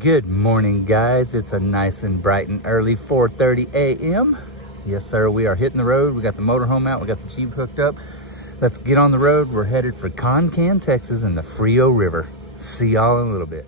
Good morning, guys. It's a nice and bright and early 4:30 a.m. Yes, sir, we are hitting the road. We got the motorhome out. We got the Jeep hooked up. Let's get on the road. We're headed for Concan, Texas and the Frio River. See y'all in a little bit.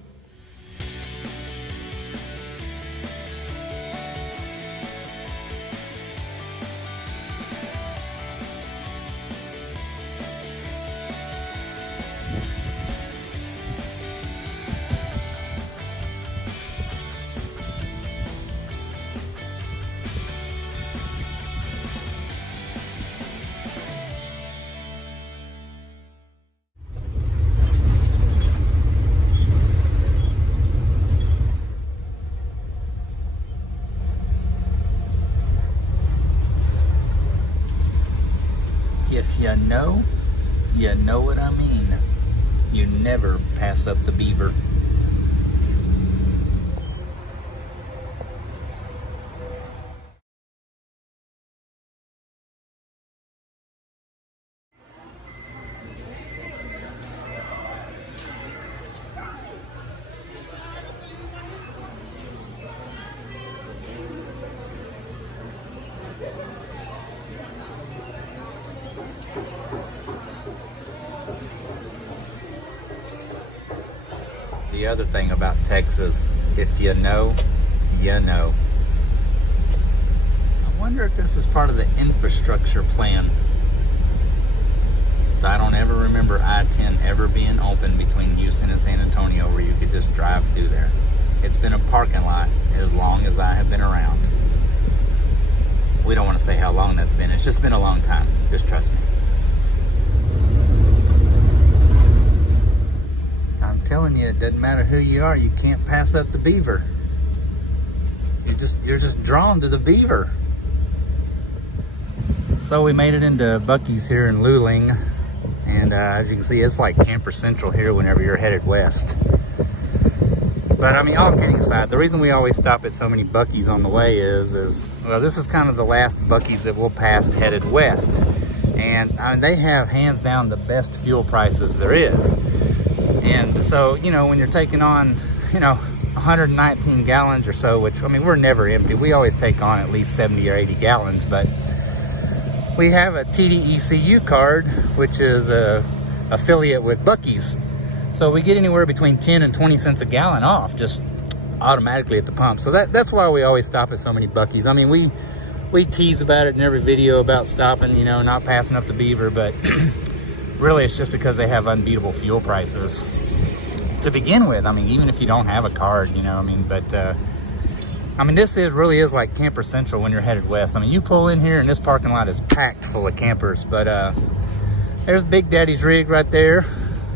If you know what I mean. You never pass up the beaver. The other thing about Texas, if you know, you know. I wonder if this is part of the infrastructure plan. I don't ever remember I-10 ever being open between Houston and San Antonio where you could just drive through there. It's been a parking lot as long as I have been around. We don't want to say how long that's been. It's just been a long time. Just trust me. I'm telling you, it doesn't matter who you are, you can't pass up the beaver. You're just drawn to the beaver. So we made it into Buc-ee's here in Luling, and as you can see, it's like Camper Central here whenever you're headed west. But I mean, all kidding aside, the reason we always stop at so many Buc-ee's on the way is well, this is kind of the last Buc-ee's that we'll pass headed west. And I mean, they have hands down the best fuel prices there is. And so, you know, when you're taking on, 119 gallons or so, which, I mean, we're never empty. We always take on at least 70 or 80 gallons, but we have a TDECU card, which is a affiliate with Buc-ee's. So we get anywhere between 10 and 20 cents a gallon off just automatically at the pump. So that's why we always stop at so many Buc-ee's. I mean, we tease about it in every video about stopping, not passing up the beaver, but really, it's just because they have unbeatable fuel prices to begin with. I mean, even if you don't have a card, but I mean, this really is like Camper Central when you're headed west. I mean, you pull in here and this parking lot is packed full of campers, but there's Big Daddy's rig right there.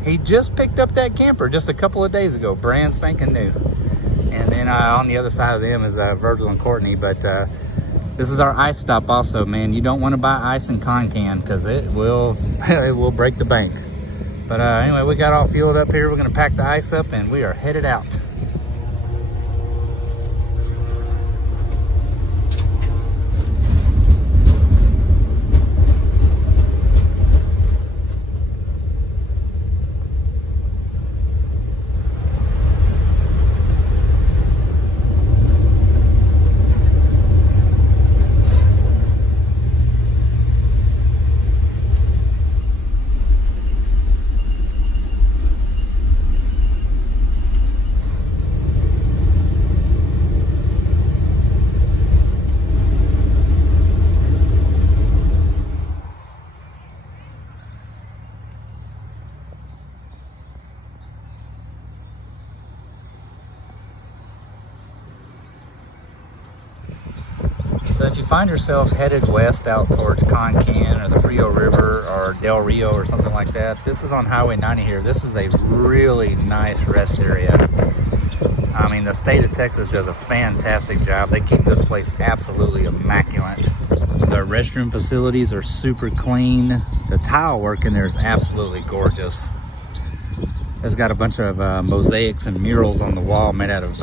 He just picked up that camper just a couple of days ago, brand spanking new. And then on the other side of them is Virgil and Courtney, but this is our ice stop also, man. You don't want to buy ice in Concan because it will break the bank. But anyway, we got all fueled up here. We're going to pack the ice up and we are headed out. So if you find yourself headed west out towards Concan or the Frio River or Del Rio or something like that, this is on Highway 90 here. This is a really nice rest area. I mean, the state of Texas does a fantastic job. They keep this place absolutely immaculate. The restroom facilities are super clean. The tile work in there is absolutely gorgeous. It's got a bunch of mosaics and murals on the wall made out of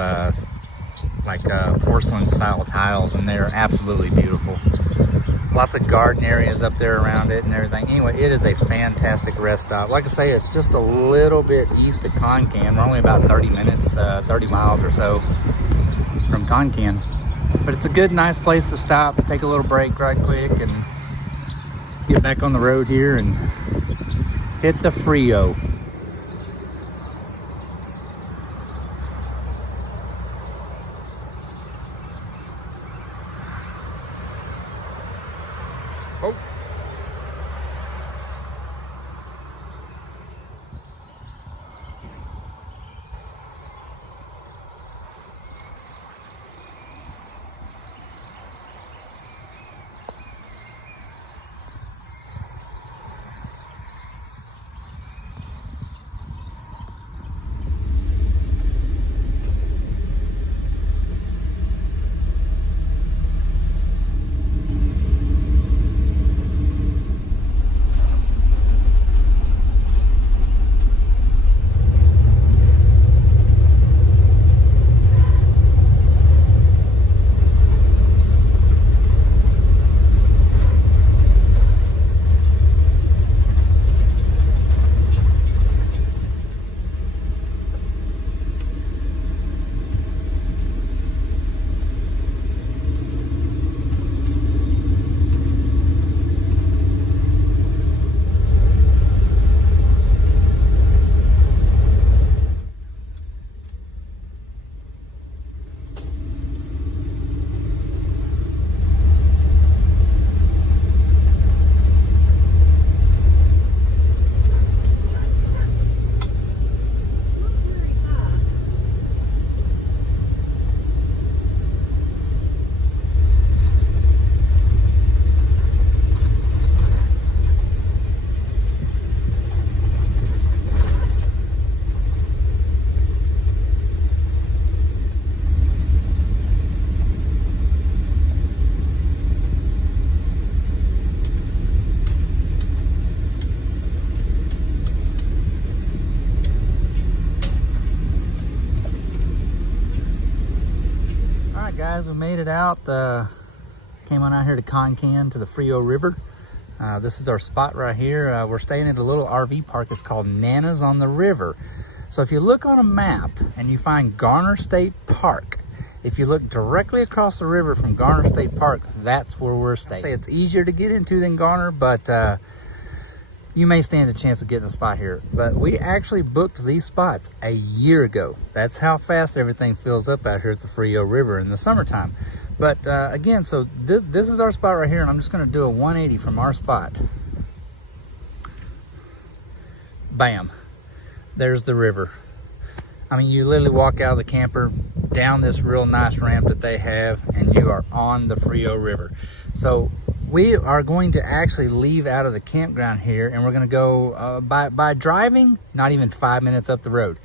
like porcelain style tiles, and they're absolutely beautiful. Lots of garden areas up there around it and everything. Anyway, it is a fantastic rest stop. Like I say, it's just a little bit east of Concan. We're only about 30 minutes, 30 miles or so from Concan. But it's a good, nice place to stop, take a little break right quick, and get back on the road here and hit the Frio. Oh. Guys, we made it out. Came on out here to Concan to the Frio River. This is our spot right here. We're staying at a little RV park. It's called Nana's on the River. So if you look on a map and you find Garner State Park, if you look directly across the river from Garner State Park, that's where we're staying. I say it's easier to get into than Garner, but you may stand a chance of getting a spot here. But we actually booked these spots a year ago. That's how fast everything fills up out here at the Frio River in the summertime. But again, so this is our spot right here, and I'm just gonna do a 180 from our spot. Bam, there's the river. I mean, you literally walk out of the camper, down this real nice ramp that they have, and you are on the Frio River. So we are going to actually leave out of the campground here, and we're going to go by driving, not even 5 minutes up the road.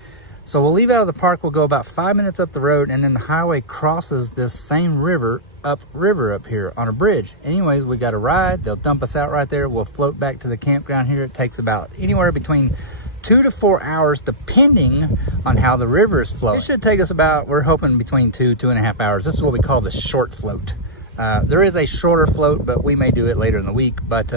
So we'll leave out of the park, we'll go about 5 minutes up the road, and then the highway crosses this same river up here on a bridge. Anyways, we got a ride, they'll dump us out right there, we'll float back to the campground here. It takes about anywhere between 2 to 4 hours, depending on how the river is flowing. It should take us about, we're hoping between 2.5 hours. This is what we call the short float. There is a shorter float, but we may do it later in the week. But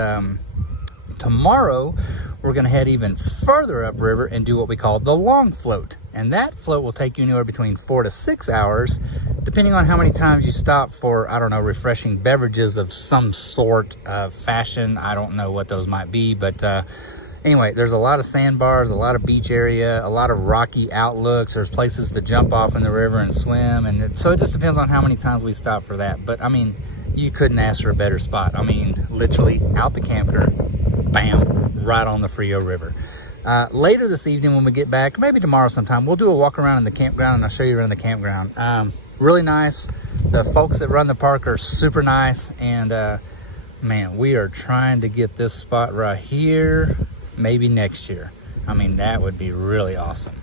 tomorrow, we're gonna head even further upriver and do what we call the long float. And that float will take you anywhere between 4 to 6 hours, depending on how many times you stop for, I don't know, refreshing beverages of some sort of fashion. I don't know what those might be, but anyway, there's a lot of sandbars, a lot of beach area, a lot of rocky outlooks. There's places to jump off in the river and swim. And so it just depends on how many times we stop for that. But I mean, you couldn't ask for a better spot. I mean, literally out the camper, bam, right on the Frio River. Later this evening when we get back, maybe tomorrow sometime, we'll do a walk around in the campground, and I'll show you around the campground. Really nice. The folks that run the park are super nice. And man, we are trying to get this spot right here maybe next year. I mean, that would be really awesome.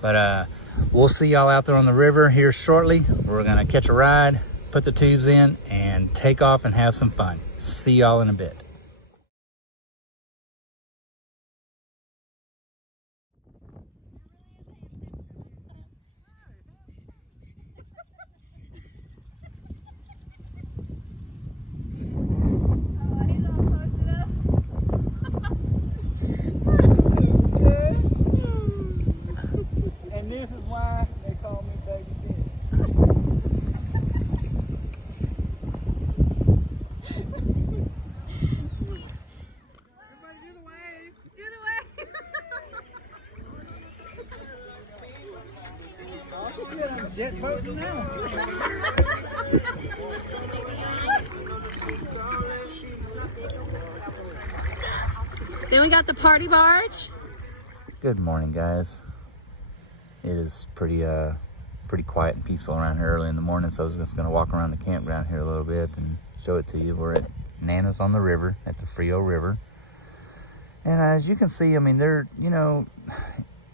But we'll see y'all out there on the river here shortly. We're gonna catch a ride, put the tubes in, and take off and have some fun. See y'all in a bit. I'm jet boating now. Then we got the party barge. Good morning, guys. It is pretty quiet and peaceful around here early in the morning, so I was just going to walk around the campground here a little bit and show it to you. We're at Nana's on the river, at the Frio River. And as you can see, I mean,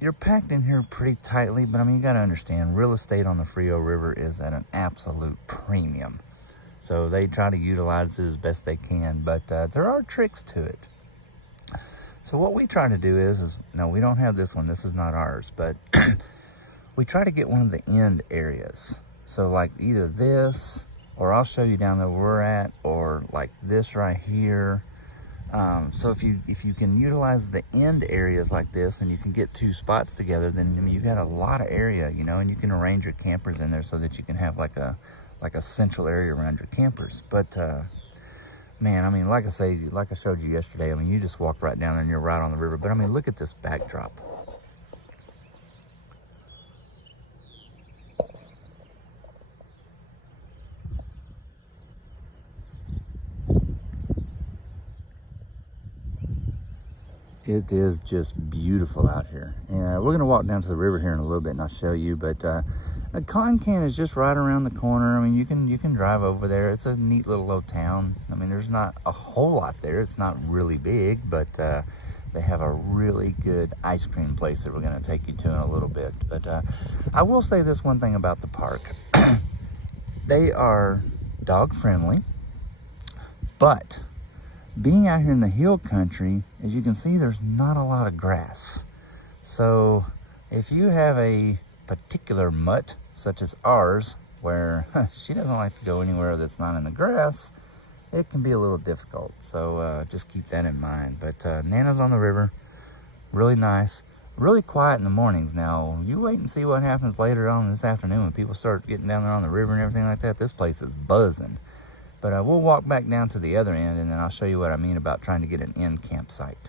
you're packed in here pretty tightly, but I mean, you got to understand, real estate on the Frio River is at an absolute premium. So they try to utilize it as best they can, but there are tricks to it. So what we try to do is no, we don't have this one. This is not ours, but we try to get one of the end areas. So like either this, or I'll show you down there where we're at, or like this right here. So if you can utilize the end areas like this, and you can get two spots together, then I mean, you got a lot of area, you know, and you can arrange your campers in there so that you can have like a central area around your campers. But man, I mean, like I showed you yesterday, I mean, you just walk right down there and you're right on the river. But I mean, look at this backdrop. It is just beautiful out here. And we're going to walk down to the river here in a little bit and I'll show you. But Concan is just right around the corner. I mean, you can drive over there. It's a neat little low town. I mean, there's not a whole lot there. It's not really big, but they have a really good ice cream place that we're going to take you to in a little bit. But I will say this one thing about the park. They are dog friendly, but being out here in the hill country, as you can see, there's not a lot of grass. So if you have a particular mutt, such as ours, where she doesn't like to go anywhere that's not in the grass, it can be a little difficult. So just keep that in mind. But Nana's on the river, really nice, really quiet in the mornings. Now, you wait and see what happens later on this afternoon when people start getting down there on the river and everything like that. This place is buzzing. But we'll walk back down to the other end, and then I'll show you what I mean about trying to get an end campsite.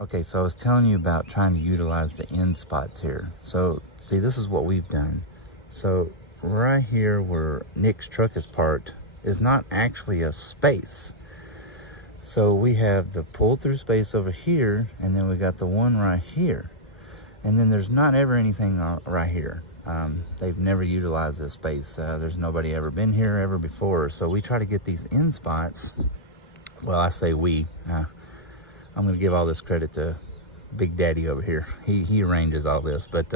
Okay, so I was telling you about trying to utilize the end spots here. So, see, this is what we've done. So, right here where Nick's truck is parked is not actually a space. So, we have the pull-through space over here, and then we got the one right here. And then there's not ever anything right here. They've never utilized this space. There's nobody ever been here ever before. So, we try to get these end spots. Well, I say we. I'm going to give all this credit to Big Daddy over here. He arranges all this. But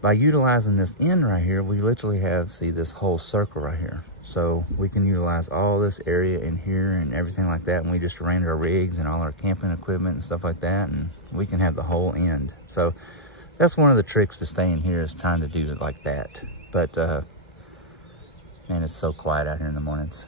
by utilizing this end right here, we literally have, see, this whole circle right here. So we can utilize all this area in here and everything like that. And we just arrange our rigs and all our camping equipment and stuff like that. And we can have the whole end. So that's one of the tricks to staying here, is trying to do it like that. But, man, it's so quiet out here in the mornings.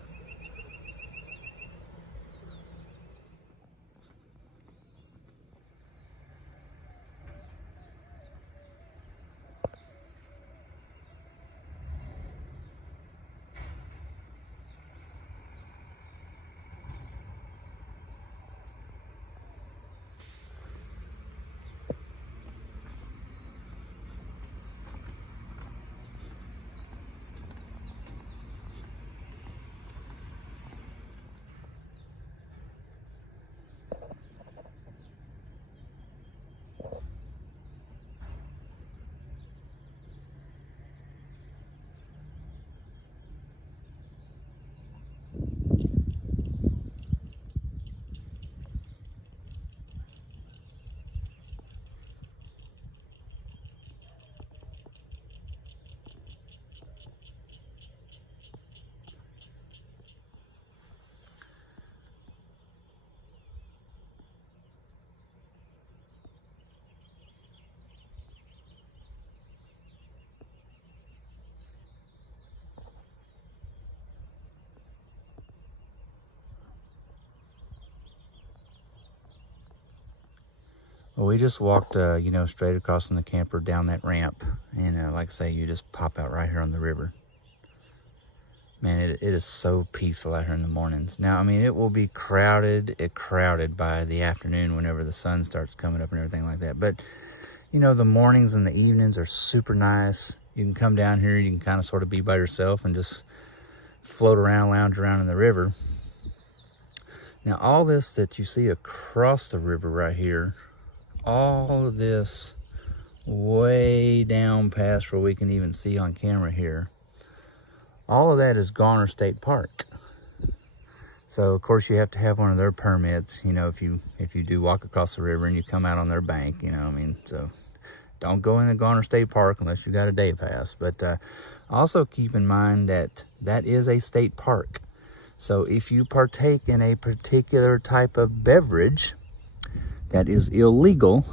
Well, we just walked, you know, straight across from the camper down that ramp. And like I say, you just pop out right here on the river. Man, it is so peaceful out here in the mornings. Now, I mean, it will be crowded by the afternoon whenever the sun starts coming up and everything like that. But, you know, the mornings and the evenings are super nice. You can come down here, you can kind of sort of be by yourself and just float around, lounge around in the river. Now, all this that you see across the river right here, all of this way down past where we can even see on camera here, all of that is Garner State Park. So of course you have to have one of their permits, you know, if you do walk across the river and you come out on their bank, you know what I mean? So don't go into Garner State Park unless you got a day pass. But also keep in mind that that is a state park. So if you partake in a particular type of beverage, that is illegal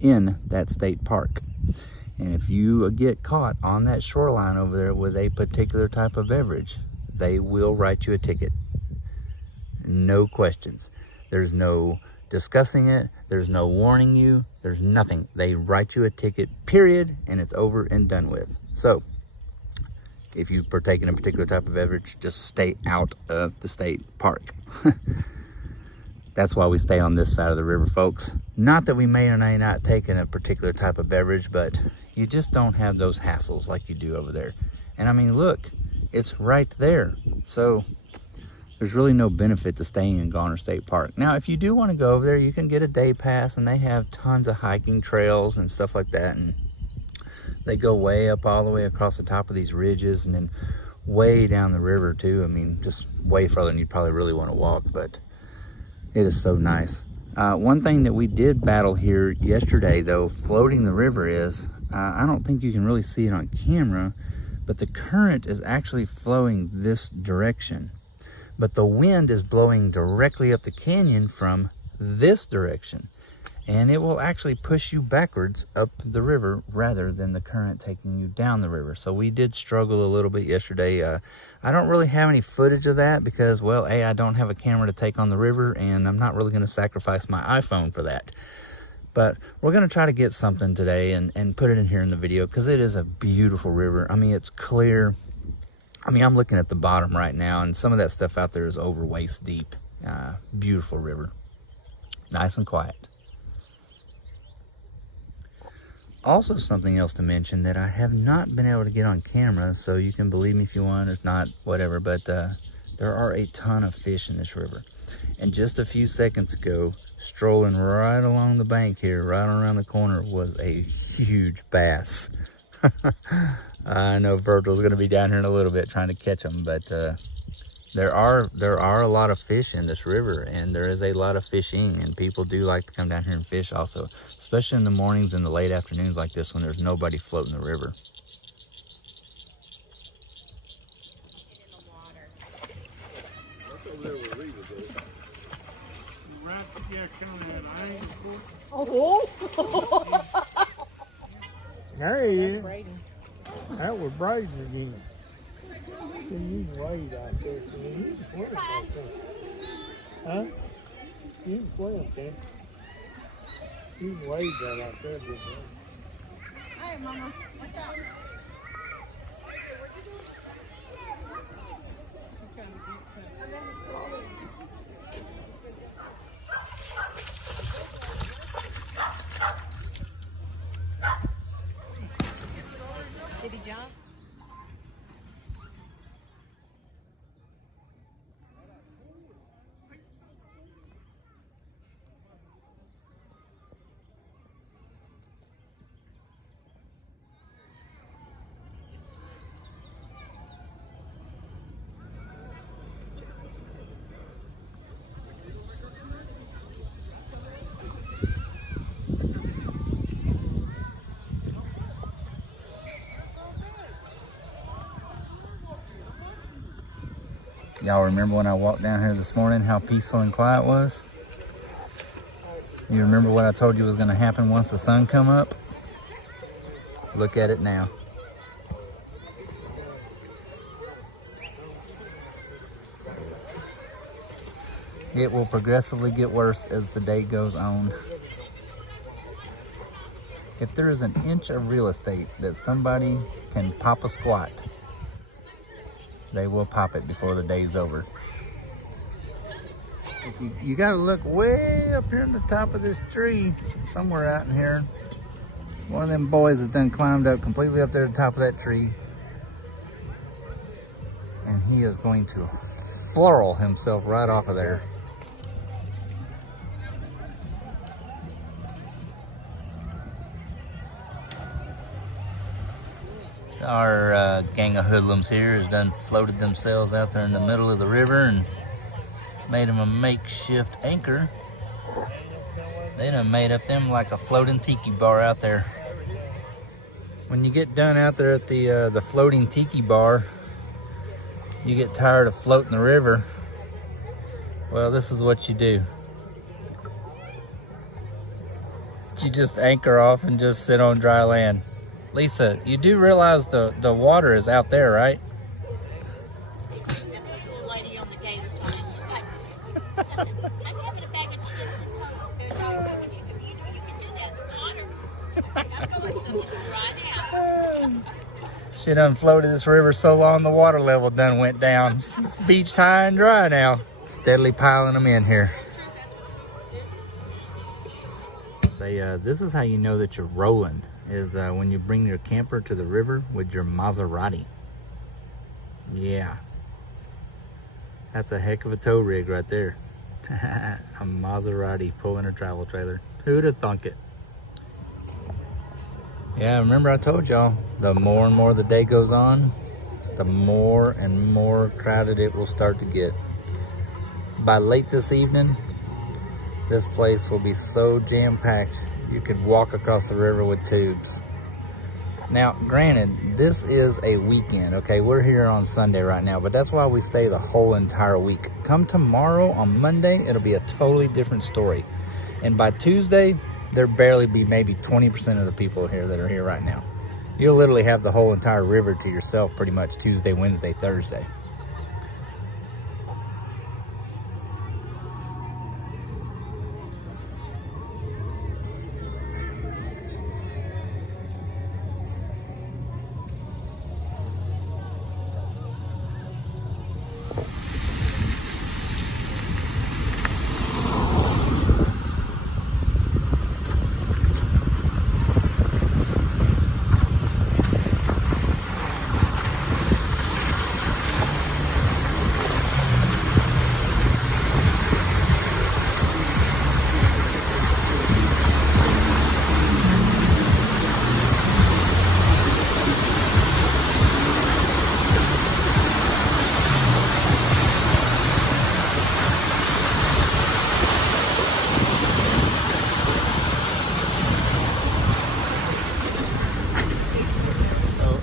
in that state park. And if you get caught on that shoreline over there with a particular type of beverage, they will write you a ticket. No questions. There's no discussing it. There's no warning you. There's nothing. They write you a ticket, period, and it's over and done with. So if you partake in a particular type of beverage, just stay out of the state park. That's why we stay on this side of the river, folks. Not that we may or may not take in a particular type of beverage, but you just don't have those hassles like you do over there. And I mean, look, it's right there. So there's really no benefit to staying in Garner State Park. Now, if you do want to go over there, you can get a day pass, and they have tons of hiking trails and stuff like that. And they go way up all the way across the top of these ridges and then way down the river too. I mean, just way further than you probably really want to walk, but it is so nice. One thing that we did battle here yesterday, though, floating the river is, I don't think you can really see it on camera, but the current is actually flowing this direction. But the wind is blowing directly up the canyon from this direction. And it will actually push you backwards up the river rather than the current taking you down the river. So we did struggle a little bit yesterday. I don't really have any footage of that because, well, A, I don't have a camera to take on the river, and I'm not really going to sacrifice my iPhone for that. But we're going to try to get something today and put it in here in the video because it is a beautiful river. I mean, it's clear. I mean, I'm looking at the bottom right now, and some of that stuff out there is over waist deep. Beautiful river. Nice and quiet. Also, something else to mention that I have not been able to get on camera, so you can believe me if you want, if not, whatever, but there are a ton of fish in this river. And just a few seconds ago, strolling right along the bank here, right around the corner, was a huge bass. I know Virgil's going to be down here in a little bit trying to catch them, but there are a lot of fish in this river, and there is a lot of fishing, and people do like to come down here and fish also, especially in the mornings and the late afternoons like this when there's nobody floating the river. Oh! There he is. That was Brady again. You can wade out there. You can swim out there. Huh? You can swim, can you? Can wade that out there. Hey, Mama. What's up? Did he jump? Y'all remember when I walked down here this morning, how peaceful and quiet it was? You remember what I told you was going to happen once the sun come up? Look at it now. It will progressively get worse as the day goes on. If there is an inch of real estate that somebody can pop a squat, they will pop it before the day's over. You gotta look way up here on the top of this tree, somewhere out in here. One of them boys has done climbed up completely up there to the top of that tree. And he is going to flurl himself right off of there. So our gang of hoodlums here has done floated themselves out there in the middle of the river and made them a makeshift anchor. They done made up them like a floating tiki bar out there. When you get done out there at the floating tiki bar, you get tired of floating the river. Well, this is what you do. You just anchor off and just sit on dry land. Lisa, you do realize the water is out there, right? That's what the little lady on the gator told me. It's like, I'm having a bag of chips and Coke. And she said, well, you know, you can do that in water. I said, I'm going to this dry now. She done floated this river so long the water level done went down. She's beached high and dry now. Steadily piling them in here. Say, this is how you know that you're rolling, is when you bring your camper to the river with your Maserati. Yeah. That's a heck of a tow rig right there. A Maserati pulling a travel trailer. Who'd have thunk it? Yeah, remember I told y'all, the more and more the day goes on, the more and more crowded it will start to get. By late this evening, this place will be so jam-packed, you could walk across the river with tubes. Now, granted, this is a weekend, okay? We're here on Sunday right now, but that's why we stay the whole entire week. Come tomorrow, on Monday, it'll be a totally different story. And by Tuesday, there'll barely be maybe 20% of the people here that are here right now. You'll literally have the whole entire river to yourself pretty much Tuesday, Wednesday, Thursday.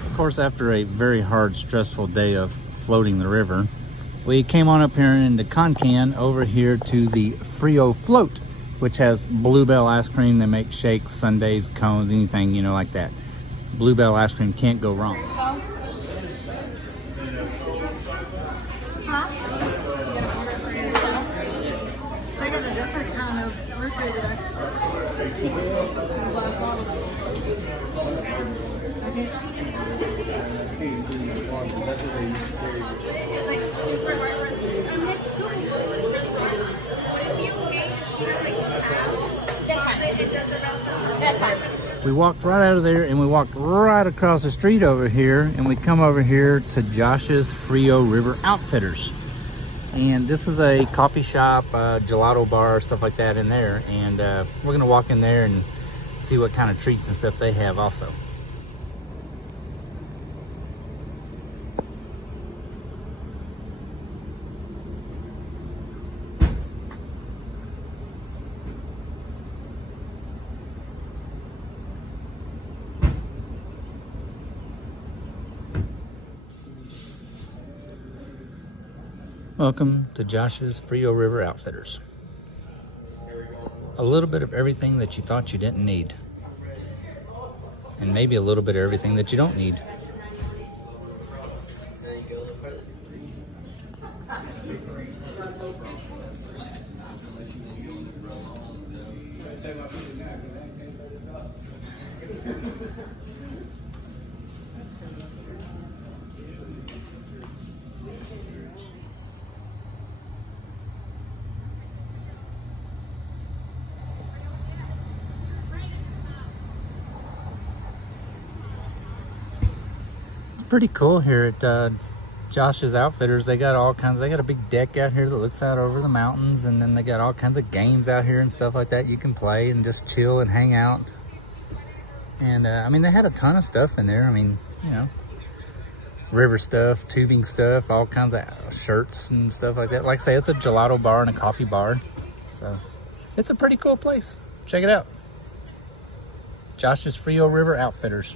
Of course, after a very hard, stressful day of floating the river, we came on up here into Concan over here to the Frio Float, which has Bluebell ice cream. They make shakes, sundaes, cones, anything, you know, like that. Bluebell ice cream can't go wrong. They got a different kind of birthday today. That's fine. We walked right out of there and we walked right across the street over here and we come over here to Josh's Frio River Outfitters. And this is a coffee shop, gelato bar, stuff like that in there. And we're gonna walk in there and see what kind of treats and stuff they have also. Welcome to Josh's Frio River Outfitters. A little bit of everything that you thought you didn't need. And maybe a little bit of everything that you don't need. Pretty cool here at Josh's Outfitters. They got all kinds. They got a big deck out here that looks out over the mountains, and then they got all kinds of games out here and stuff like that you can play and just chill and hang out. And I mean, they had a ton of stuff in there. I mean, you know, river stuff, tubing stuff, all kinds of shirts and stuff like that. Like I say, it's a gelato bar and a coffee bar, so it's a pretty cool place. Check it out. Josh's Frio River Outfitters.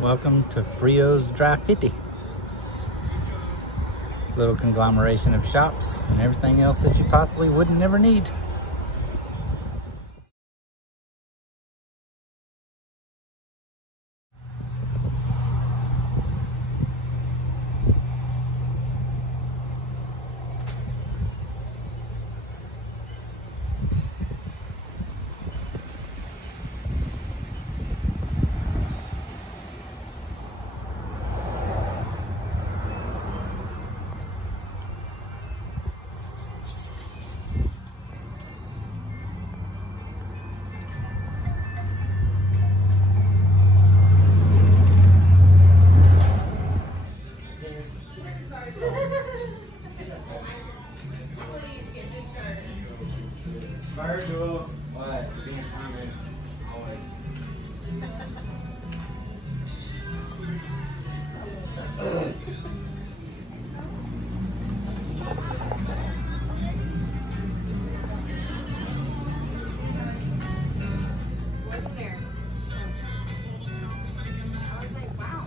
Welcome to Frio's Dry 50. Little conglomeration of shops and everything else that you possibly wouldn't never need. Virtual, what? Being Simon, always. Wasn't there? I was like, wow.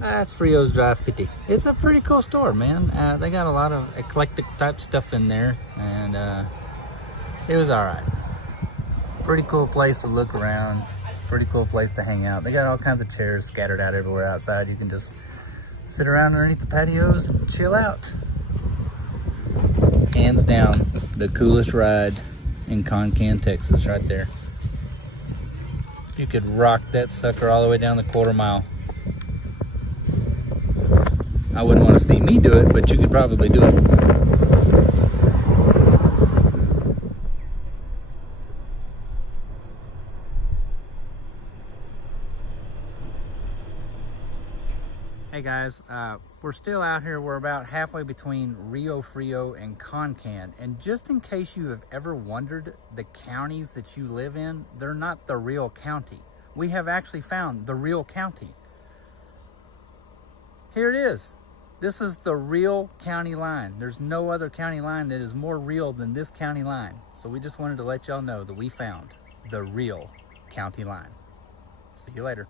That's Frio's Dry 50. It's a pretty cool store, man. They got a lot of eclectic type stuff in there, and it was all right. Pretty cool place to look around. Pretty cool place to hang out. They got all kinds of chairs scattered out everywhere outside. You can just sit around underneath the patios and chill out. Hands down, the coolest ride in Concan, Texas, right there. You could rock that sucker all the way down the quarter-mile. I wouldn't want to see me do it, but you could probably do it. Hey guys, we're still out here. We're about halfway between Rio Frio and Concan. And just in case you have ever wondered, the counties that you live in, they're not the real county. We have actually found the real county. Here it is. This is the real county line. There's no other county line that is more real than this county line. So we just wanted to let y'all know that we found the real county line. See you later.